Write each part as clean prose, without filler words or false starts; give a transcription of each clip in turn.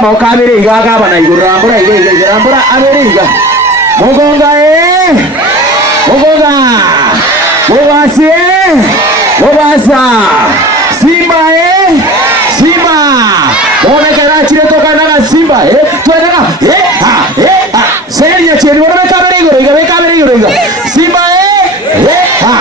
amauka abiri iga gabana iguru rambura iga rambura abiri iga mugonga mugonga mubasi mubasa Simba Simba onekana chire toka na Simba tuendelea ha seria chini wana kamera iga Simba ha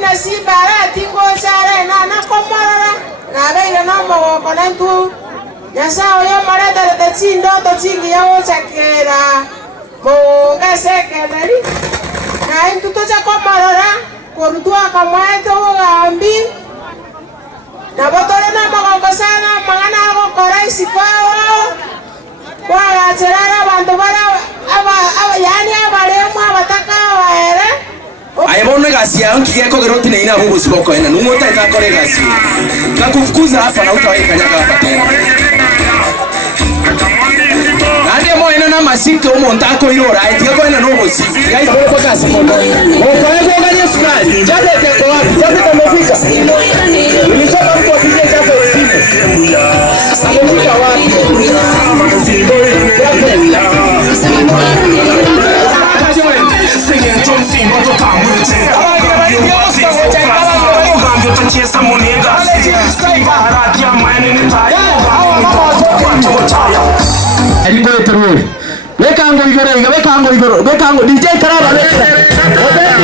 una Simba tingo sare na komara na beira na mo konantu ya sao yo marada de chindo to chingi ya o chakera mo gasekeri na intu to cha komara kortua kamaeto gambi na botore na magongo sana mangana go korai sipao kwa cherara bantu bara aba yani abare mwa bataka waere ayabona gasi yanki yako geroti na ina bubu siboko ena numota itakore gasi nakufukuza hapa na utawahi kanyaga hapa tena nande mo ena na masinke umonta ko irora itiako ena no bosi guys boko gasi mondo okoego gani sukari jabe teko wapi jabe tumefika nilisema mtu apige jabe simu amefika wapi Bekango DJ Karaba DJ